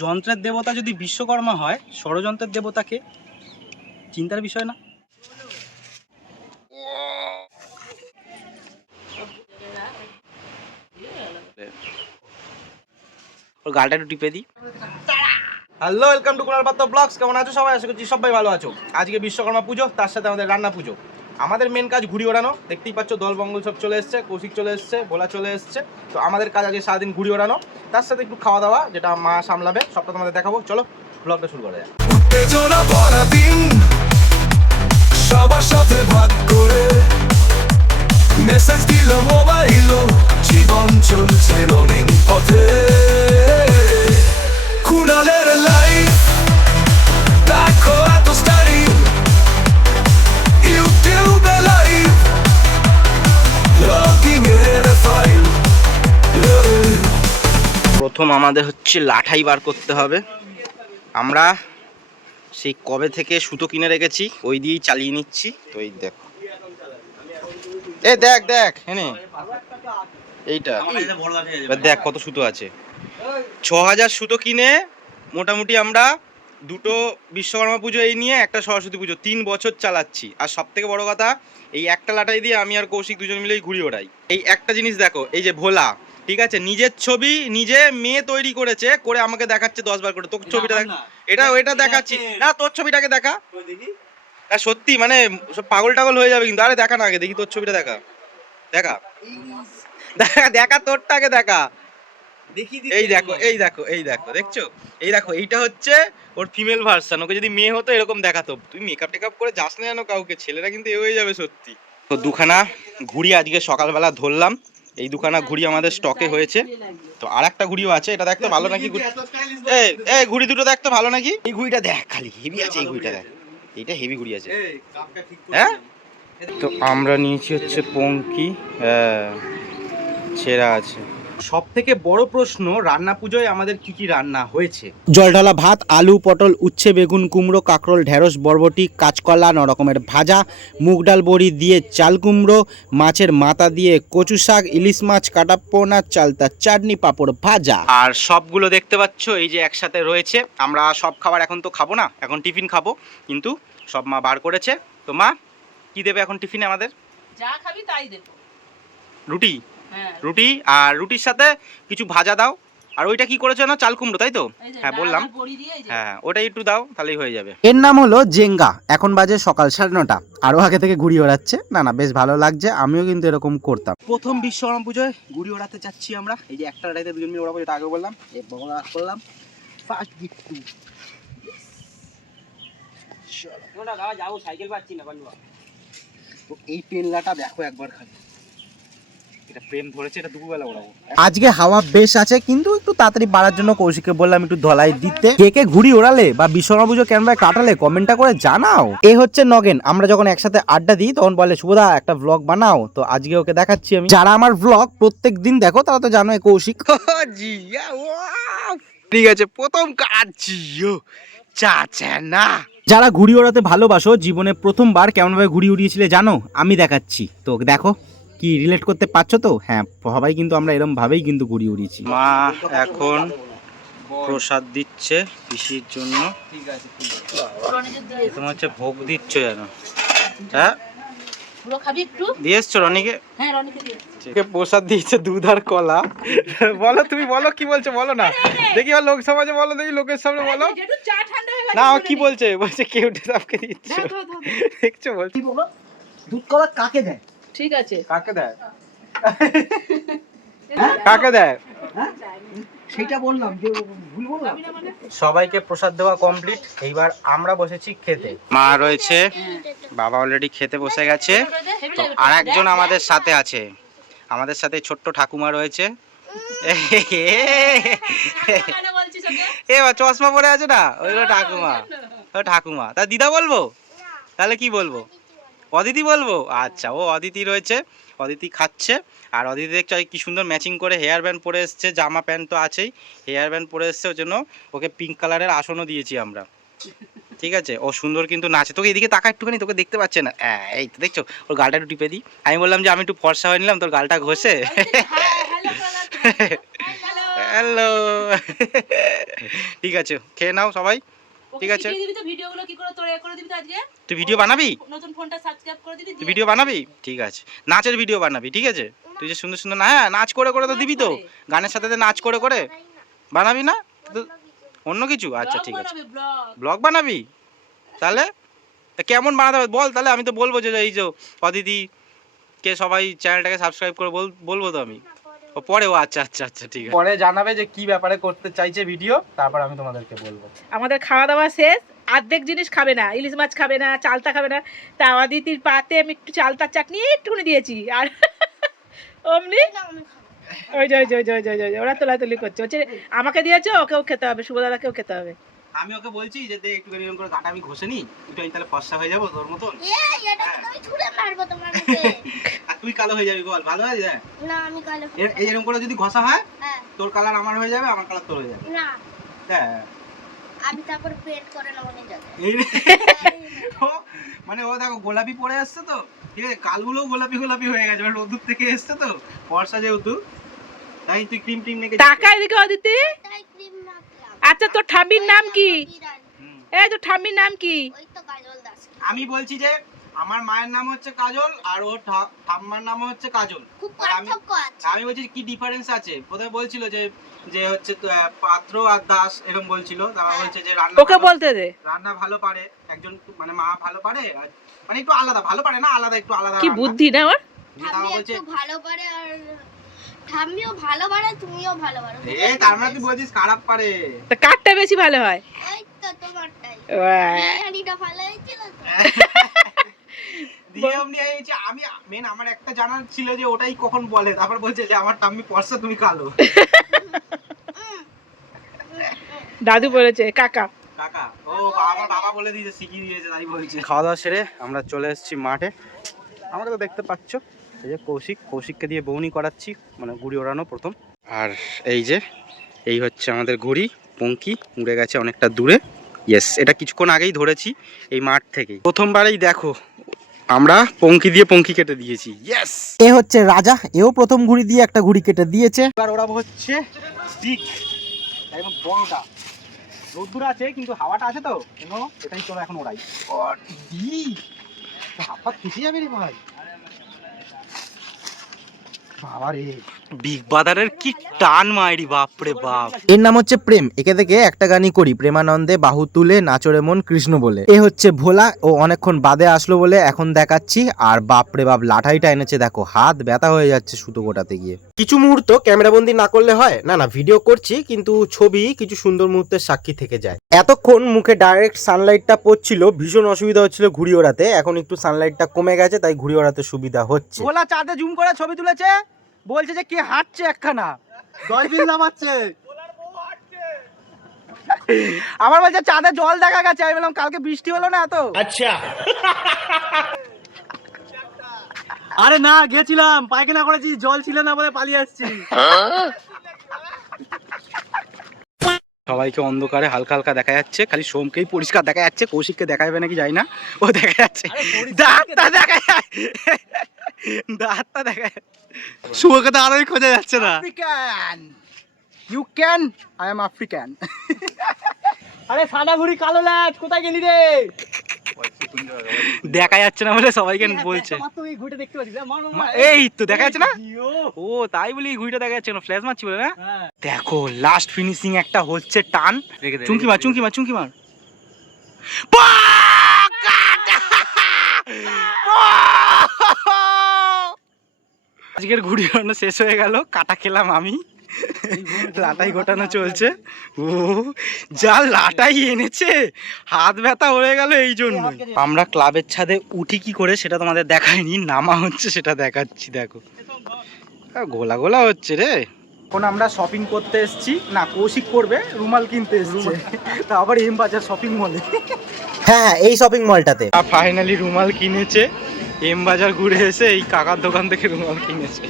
যন্ত্রের দেবতা যদি বিশ্বকর্মা হয়, ষড়যন্ত্রের দেবতা কে? চিন্তার বিষয় না? ওর গালটা একটু টিপে দিই। হ্যালো, ওয়েলকাম টু কুনাল পাত্র ব্লগস। কেমন আছো সবাই? আশা করছি সবাই ভালো আছো। আজকে বিশ্বকর্মা পুজো, তার সাথে আমাদের রান্না পুজো। আমাদের মেন কাজ ঘুড়ি ওড়ানো। দেখতেই পাচ্ছ দল বঙ্গল সব চলে এসছে, কৌশিক চলে এসছে, ভোলা চলে এসছে। তো আমাদের কাজ আজকে সারাদিন ঘুড়ি ওড়ানো, তার সাথে একটু খাওয়া দাওয়া, যেটা মা সামলাবে, সবটা তোমাদের দেখাবো। চলো ব্লগটা শুরু করা যায়। উত্তেজনা ভরা দিন, সবার সাথে ভাগ করে মেসেজ দিল মোবাইল, জীবন চলছে রঙিন পথে। কুনালের লাইফ দেখো এত স্টাইল, ইউটিউবে লাইভ লগিং এর ফাইল। প্রথম আমাদের হচ্ছে লাঠাই বার করতে হবে। আমরা সেই কবে থেকে সুতো কিনে রেখেছি, ওই দিয়েই চালিয়ে নিচ্ছি। তো এই দেখো, এ দেখ দেখ এনে এইটা, এবার দেখ কত সুতো আছে। 6000 সুতো কিনে মোটামুটি আমরা দুটো বিশ্বকর্মা পুজো এই নিয়ে, একটা সরস্বতী পুজো, 3 বছর চালাচ্ছি। আর সব থেকে বড় কথা, এই একটা লাটাই দিয়ে আমি আর কৌশিক দুজন মিলেই ঘুড়ি ওড়াই। এই একটা জিনিস দেখো, এই যে ভোলা, ঠিক আছে, নিজের ছবি নিজে মেয়ে তৈরি করেছে, করে আমাকে দেখাচ্ছে 10 বার করে। তোর ছবিটা দেখ, এটা ওইটা দেখাচ্ছি না, তোর ছবিটাকে দেখা। না সত্যি, মানে সব পাগল টাগল হয়ে যাবে কিন্তু। আরে দেখা না, আগে দেখি তোর ছবিটা দেখা, দেখা দেখা দেখা, তোরটাকে দেখা। এই দেখো এই দেখো এই দেখো, দেখছো? এই দেখো, এইটা হচ্ছে ওর ফিমেল ভার্সন। ওকে যদি মেয়ে হতো এরকম দেখাতো। তুই মেকআপ টেকআপ করে যাস না জানো কাউকে, ছেলেরা কিন্তু এ হয়ে যাবে সত্যি। তো দুখানা ঘুড়ি আজকে সকালবেলা ধরলাম। এই দুখানা ঘুড়ি আমাদের স্টকে হয়েছে। তো আর একটা ঘুড়িও আছে, এটা দেখতো ভালো নাকি? এই ঘুড়ি দুটো দেখতো ভালো নাকি? এই ঘুড়িটা দেখ, খালি হেভি আছে। এই ঘুড়িটা দেখ, এইটা হেভি ঘুড়ি আছে। হ্যাঁ, তো আমরা নিয়েছি হচ্ছে পঙ্কি, ছেঁড়া আছে। সব থেকে বড় প্রশ্ন, রান্না পুজোয় আমাদের কি কি রান্না হয়েছে? জলঢালা ভাত, আলু পটল উচ্ছে বেগুন কুমড়ো কাঁকরোল ঢেঁড়স বরবটি কাঁচকলা, 9 রকমের ভাজা, মুগ ডাল বড়ি দিয়ে চাল কুমড়ো, মাছের মাথা দিয়ে কচু শাক, ইলিশ মাছ কাটা পোনা, চালতা চাটনি, পাঁপড় ভাজা। আর সবগুলো দেখতে পাচ্ছ এই যে একসাথে রয়েছে। আমরা সব খাবার এখন তো খাবো না, এখন টিফিন খাবো, কিন্তু সব মা বার করেছে। তো মা কি দেবে এখন টিফিনে আমাদের? যা খাবি তাই দেবো। রুটি, হ্যাঁ রুটি, আর রুটির সাথে কিছু ভাজা দাও। আর ওইটা কি করেছো না, চাল কুমড়ো, তাই তো? হ্যাঁ বললাম, হ্যাঁ ওটাই একটু দাও, তাহলেই হয়ে যাবে। এর নাম হলো জেঙ্গা। এখন বাজে সকাল 9:30। আরও আগে থেকে ঘুড়ি ওড়াচ্ছে। না না, বেশ ভালো লাগছে। আমিও কিন্তু এরকম করতাম। প্রথম বিশ্বকর্মা পুজোয় ঘুড়ি ওড়াতে চাচ্ছি আমরা। এই যে একটা রাইতে দুজন মিলে ওড়াবো, যেটা আগে বললাম। এই বগলা করলাম ফার্স্ট গিফট টু। যাবো, সাইকেল পাচ্ছি না। তো এই পেল্লাটা দেখো একবার খালি, প্রেম ধরেছে, এটা দুপুরবেলা ওড়াবো। আজকে হাওয়া বেশ আছে, কিন্তু একটু তাড়াতাড়ি বাড়ার জন্য কৌশিককে বললাম একটু ধলাই দিতে। কে কে ঘুড়ি ওড়ালে বা বিশ্বকর্মা পুজো কেমন কাটালে কমেন্টটা করে জানাও। এ হচ্ছে নগেন। আমরা যখন একসাথে আড্ডা দিই তখন বলে শুভদা একটা ব্লগ বানাও। তো আজকে ওকে দেখাচ্ছি আমি। যারা আমার ব্লগ প্রত্যেক দিন দেখো তারা তো জানো কৌশিক। ঠিক আছে, প্রথম কাজ চাচা না। যারা ঘুড়ি ওড়াতে ভালোবাসো, জীবনে প্রথমবার কেমনভাবে ঘুড়ি উড়িয়েছিলে জানো? আমি দেখাচ্ছি তো, দেখো। কি রিলেট করতে পারছো তো? হ্যাঁ, সবাই কিন্তু আমরা এরকম ভাবেই কিন্তু ঘুড়ি উড়িয়েছি। মা এখন প্রসাদ দিচ্ছে পিসির জন্য। তোমার হচ্ছে ভোগ দিচ্ছ যেন। হ্যাঁ দিয়ে এসছো রনিকে? প্রসাদ দিয়েছে দুধ আর কলা। বলো, তুমি বলো কি বলছো, বলো না দেখি। আর লোক সমাজে বলো দেখি, লোকের সামনে বলো না। কি বলছে? বলছে কেউ আপকে দিচ্ছে, দেখছো? বলছি দুধ কলা কাকে দেয়? ঠিক আছে, কাকে দেয়? কাকে দেয় সেটা বললাম, যে ভুল বললাম। সবাইকে প্রসাদ দেওয়া কমপ্লিট। এইবার আমরা বসেছি খেতে। মা রয়েছে, বাবা অলরেডি খেতে বসে গেছে। তো আর একজন আমাদের সাথে আছে, আমাদের সাথে ছোট্ট ঠাকুমা রয়েছে। এ চশমা পরে আছে না, ওইগুলো ঠাকুমা। ঠাকুমা তা দিদা বলবো? তাহলে কি বলবো? অদিতি বলবো? আচ্ছা, ও অদিতি রয়েছে, অদিতি খাচ্ছে। আর অদিতি দেখছো কি সুন্দর ম্যাচিং করে হেয়ার ব্যান্ড পরে এসছে, জামা প্যান্ট তো আছেই, হেয়ার ব্যান্ড পরে এসছে। ওর জন্য ওকে পিঙ্ক কালারের আসনও দিয়েছি আমরা। ঠিক আছে, ও সুন্দর কিন্তু নাচে। তোকে এদিকে তাকা একটুখানি, তোকে দেখতে পাচ্ছে না। এই তো দেখছো, ওর গালটা একটু টিপে দিই। আমি বললাম যে আমি একটু ফর্সা হয়ে নিলাম, তোর গালটা ঘষে। হ্যালো ঠিক আছে খেয়ে নাও সবাই ওকে ঠিক আছে। শিখিয়ে দিবি তো ভিডিওগুলো কি করে তোরা করে দিবি তো আজকে। তুই ভিডিও বানাবি নতুন ফোনটা সাবস্ক্রাইব করে দিবি। তুই ভিডিও বানাবি ঠিক আছে নাচের ভিডিও বানাবি ঠিক আছে তুই যে সুন্দর সুন্দর না হ্যাঁ নাচ করে করে তো দিবি তো গানের সাথে তো নাচ করে করে বানাবি না তো- অন্য কিছু আচ্ছা ঠিক আছে ব্লগ ব্লগ বানাবি তাহলে তা কেমন বানাতে হবে বল তাহলে আমি তো বলবো যে এই যে অদিতি কে সবাই চ্যানেলটাকে সাবস্ক্রাইব করে বলবো তো আমি ও পরে ও আচ্ছা আচ্ছা আচ্ছা ঠিক আছে পরে জানাবে যে কি ব্যাপারে করতে চাইছে ভিডিও তারপর আমি তোমাদেরকে বলবো আমাদের খাওয়া দাওয়া শেষ অর্ধেক জিনিস খাবে না ইলিশ মাছ খাবে না চালতা খাবে না তা অদিতির পাতে আমি একটু চালতার চাটনি একটুখানি দিয়েছি আর অমনি ওই যে ওই যে ওই যে ওই যে ওই যে ওরা তোলাতুলি করছে হচ্ছে আমাকে দিয়েছে ওকেও খেতে হবে শুভদাদাকেও খেতে হবে। আমি ওকে বলছি যে দে একটুখানি এরকম করে গাটা আমি ঘষে নি একটু আমি তাহলে ফর্সা হয়ে যাবো তোর মতন আর তুই কালো হয়ে যাবি বল ভালো হয় দেখ না আমি কালো এই এরকম করে যদি ঘষা হয় হ্যাঁ তোর কালার আমার হয়ে যাবে আমার কালার তোর হয়ে যাবে না হ্যাঁ আমি তারপর পেন্ট করে নেবো নিজেকে এই মানে ও দেখো গোলাপি পরে আসছে তো ঠিক আছে কালগুলো গোলাপি গোলাপি হয়ে গেছে রোদুর থেকে এসছে তো ফর্সা যেহেতু তাই তুই ক্রিম টিম মেখে টাকা এদিকে অদিতি তাই ক্রিম মাখলাম আচ্ছা তোর ঠাম্মির নাম কি হুম। এই তোর ঠাম্মির নাম কি ওই তো কাজল দাস আমি বলছি যে আমার মায়ের নাম হচ্ছে কাজল আর ওর ঠাম্মার নাম হচ্ছে কাজল খুব আর আমি পার্থক্য আছে আমি বলছি কি ডিফারেন্স আছে প্রথমে বলছিল যে যে হচ্ছে পাত্র আর দাস এরকম বলছিল তারপর বলছে যে রান্না ওকে ভালো- বলতে দে রান্না ভালো পারে একজন মানে মা ভালো পারে আর মানে একটু আলাদা ভালো পারে না আলাদা একটু আলাদা কি রান্না। বুদ্ধি না ওর দিয়ে ঠাম্মি তারপর বলছে একটু ভালো পারে আর ঠাম্মিও ভালো পারে তুমিও ভালো পারো এই তার মানে তুই বলছিস খারাপ পারে তা কারটা বেশি ভালো হয় ওই তো তোমারটাই ওয়াহ। বিরিয়ানিটা ভালো হয়েছিল তো দিয়ে এমনি এই যে আমি মেন আমার একটা জানার ছিল যে ওটাই কখন বলে তারপর বলছে যে আমার টাম্মি ফর্সা তুমি কালো দাদু বলেছে কাকা কাকা ও আমার বাবা বলে দিয়েছে শিখিয়ে দিয়েছে তাই বলছে খাওয়া দাওয়া সেরে আমরা চলে এসেছি মাঠে আমাকে তো দেখতে পাচ্ছ এই যে কৌশিককে দিয়ে বউনি করাচ্ছি মানে ঘুড়ি ওড়ানো প্রথম আর এই যে এই হচ্ছে আমাদের ঘুড়ি পঙ্কি উড়ে গেছে অনেকটা দূরে ইয়েস এটা কিছুক্ষণ আগেই ধরেছি এই মাঠ থেকেই প্রথমবারেই দেখো আমরা পঙ্কি দিয়ে পঙ্কি কেটে দিয়েছি ইয়েস এ হচ্ছে রাজা এও প্রথম ঘুড়ি দিয়ে একটা ঘুড়ি কেটে দিয়েছে। এবার ওড়াবো হচ্ছে পিক একদম বড়টা রোদ্দুর আছে কিন্তু হাওয়াটা আছে তো কেন এটাই চলো এখন ওড়াই হাত খুশি যাবে রে ভাই বাবা রে বিগ বাজারের কি টান মাইরি বাপরে বাপ এর নাম হচ্ছে প্রেম একে দেখে একটা গানই করি প্রেমানন্দে বাহু তুলে নাচরে মন কৃষ্ণ বলে। এ হচ্ছে ভোলা ও অনেকক্ষণ বাদে আসলো বলে এখন দেখাচ্ছি আর বাপরে বাপ লাঠাইটা এনেছে দেখো হাত ব্যথা হয়ে যাচ্ছে সুতো গোটাতে গিয়ে। কিছু মুহূর্ত ক্যামেরাবন্দি না করলে হয় না না ভিডিও করছি কিন্তু ছবি কিছু সুন্দর মুহূর্তের সাক্ষী থেকে যায়। এতক্ষণ মুখে ডাইরেক্ট সানলাইটটা পড়ছিল ভীষণ অসুবিধা হচ্ছিল ঘুড়ি ওড়াতে এখন একটু সানলাইটটা কমে গেছে তাই ঘুড়ি ওড়াতে সুবিধা হচ্ছে। ভোলা চাঁদে জুম করে ছবি তুলেছে বলছে যে কে হাঁটছে একখানা ডলফিন নামাচ্ছে আমার বলছে চাঁদে জল দেখা গেছে আমি বললাম কালকে বৃষ্টি হলো না এত আচ্ছা আরে না গেছিলাম পায়খানা করেছি জল ছিল না বলে পালিয়ে আসছি সবাইকে অন্ধকারে হালকা হালকা দেখা যাচ্ছে খালি সোমকেই পরিষ্কার দেখা যাচ্ছে কৌশিককে দেখা যাবে নাকি যাই না ও দেখা যাচ্ছে দাঁতটা দেখা যায় দাঁতটা দেখা যায় শুভকে তো আরোই খোঁজা যাচ্ছে না African you can I am African আরে সাদা ঘুড়ি কালো লাট কোথায় গেলি রে দেখা যাচ্ছে না বলে সবাইকে বলছে এই তো দেখা যাচ্ছে না ও তাই বলি ঘুড়িটা দেখা যাচ্ছে না ফ্ল্যাশ মারছি বলে না দেখো লাস্ট ফিনিশিং একটা হচ্ছে টান চুমকি মার চুমকি মার চুমকি মার আজকের ঘুড়ি ওড়ানো শেষ হয়ে গেল কাটা খেলাম আমি লাটাই গোটানো চলছে ও যা লাটাই এনেছে হাত ব্যথা হয়ে গেল এই জন্য আমরা ক্লাবের ছাদে উঠি কি করে সেটা তোমাদের দেখাইনি নামা হচ্ছে সেটা দেখাচ্ছি দেখো গোলা গোলা হচ্ছে রে এখন আমরা শপিং করতে এসেছি না কৌশিক করবে রুমাল কিনতে এসেছে তা আবার এম বাজার শপিং মলে হ্যাঁ এই শপিং মলটাতে ফাইনালি রুমাল কিনেছে এম বাজার ঘুরে এসে এই কাকার দোকান থেকে রুমাল কিনেছে